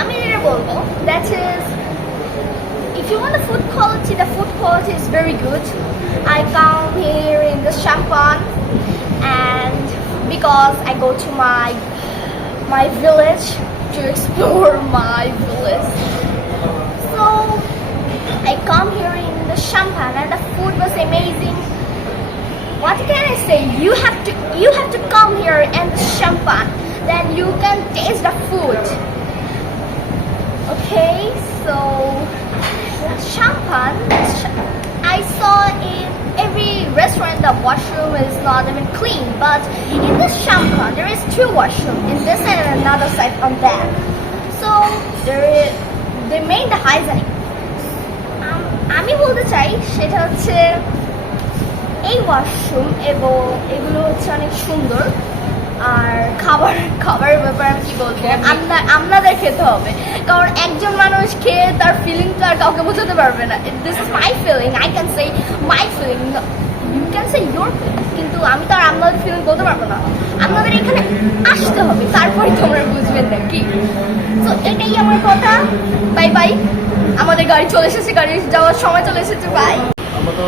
আমি যেটা বলবো that is if you want the food quality, the food quality is very good. I come here in the Champagne and because I go to my my village to explore my village. So I come here in the Champagne and the food was amazing. What can I say? You have to you have to come here and the Champagne. Then you can taste the food. Okay, so champagne. I saw in every restaurant the washroom is not even clean, but in this champagne there is two washroom in this side and another side on that. So there is they made the hygienic. Um, আমি বলতে চাই সেটা হচ্ছে এই washroom এবং এগুলো হচ্ছে অনেক সুন্দর আর খাবার, খাবারের ব্যাপারে আমি কি বলব? আপনার আপনাদের খেতে হবে। কারণ একজন মানুষ খেয়ে তার ফিলিংটা আর কাউকে বোঝাতে পারবে না। This is my feeling I can say my feeling you can say your কিন্তু আমি তো আর আপনাদের ফিলিং বলতে পারব না। আপনাদের এখানে আসতে হবে। তারপরে তোমরা বুঝবেন না কি। তো এটাই আমার কথা। বাই বাই আমাদের গাড়ি চলে এসেছে। গাড়ি যাওয়ার সময় চলে এসেছে। বাই আমরা তো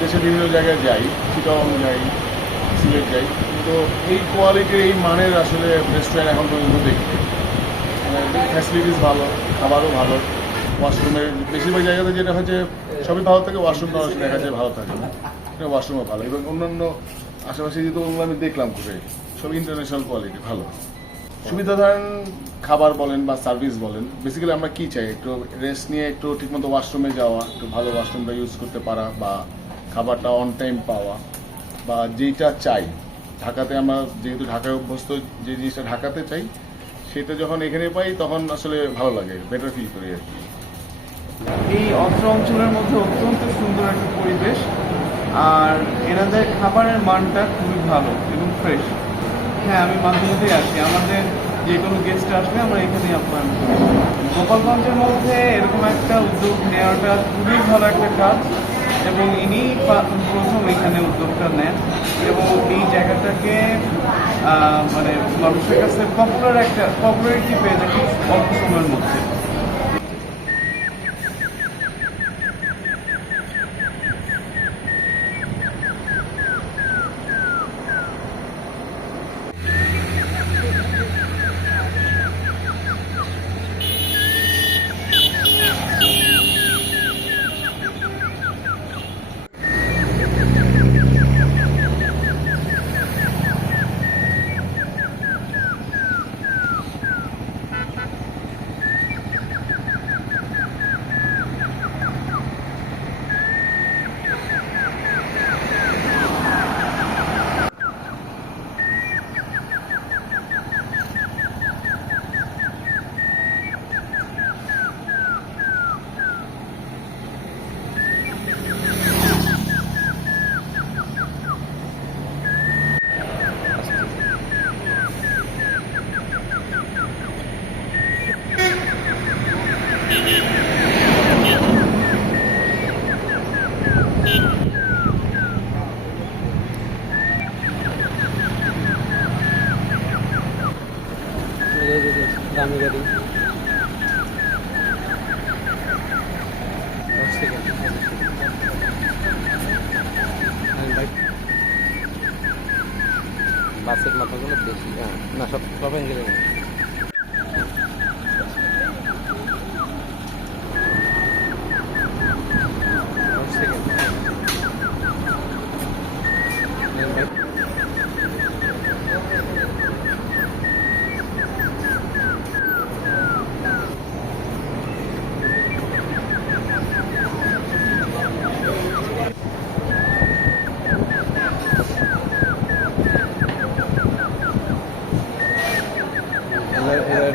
দেশের বিভিন্ন জায়গায় যাই চিটং যাই সিলেট যাই। কিন্তু এই কোয়ালিটির এই মানের আসলে রেস্টুরেন্ট এখন পর্যন্ত দেখি ফ্যাসিলিটিস ভালো, খাবারও ভালো ওয়াশরুমের বেশিরভাগ জায়গাতে যেটা হচ্ছে, সবই ভালো থাকে ওয়াশরুমটা দেখা যায় ভালো থাকে না। ওয়াশরুমও ভালো। এবং অন্যান্য আশেপাশে যেহেতু আমি দেখলাম ঘুরে, সব ইন্টারন্যাশনাল কোয়ালিটি ভালো। সুবিধা ধরেন খাবার বলেন বা সার্ভিস বলেন বেসিক্যালি আমরা কি চাই? একটু রেস্ট নিয়ে একটু ঠিকমতো ওয়াশরুমে যাওয়া, একটু ভালো ওয়াশরুমটা ইউজ করতে পারা বা খাবারটা অন টাইম পাওয়া বা যেইটা চাই। ঢাকাতে আমরা যেহেতু ঢাকায় অভ্যস্ত, যে জিনিসটা ঢাকাতে চাই, সেটা যখন এখানে পাই, তখন আসলে ভালো লাগে বেটার ফিল করি আর কি। এই অত্র অঞ্চলের মধ্যে অত্যন্ত সুন্দর একটা পরিবেশ, আর এনাদের খাবারের মানটা খুবই ভালো এবং ফ্রেশ হ্যাঁ আমি মাঝে মধ্যেই আসি। আমাদের যে কোনো গেস্ট আসলে আমরা এখানেই আপ্যায়ন করি। গোপালগঞ্জের মধ্যে এরকম একটা উদ্যোগ নেওয়াটা খুবই ভালো একটা কাজ। এবং ইনি প্রথম এখানে উদ্যোগটা নেন এবং এই জায়গাটাকে মানে মানুষের কাছে পপুলার একটা পপুলারিটি পেয়ে যায় অল্প সময়ের মধ্যে। দামি গাড়ি বাসের মাথাগুলো বেশি হ্যাঁ। না সব অ্যাঙ্গেলে নেই।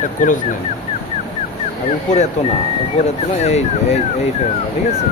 একটা ক্লোজ নেন আর উপরে এত না, উপরে এত না, এই এই এই ফ্রেমটা, ঠিক আছে?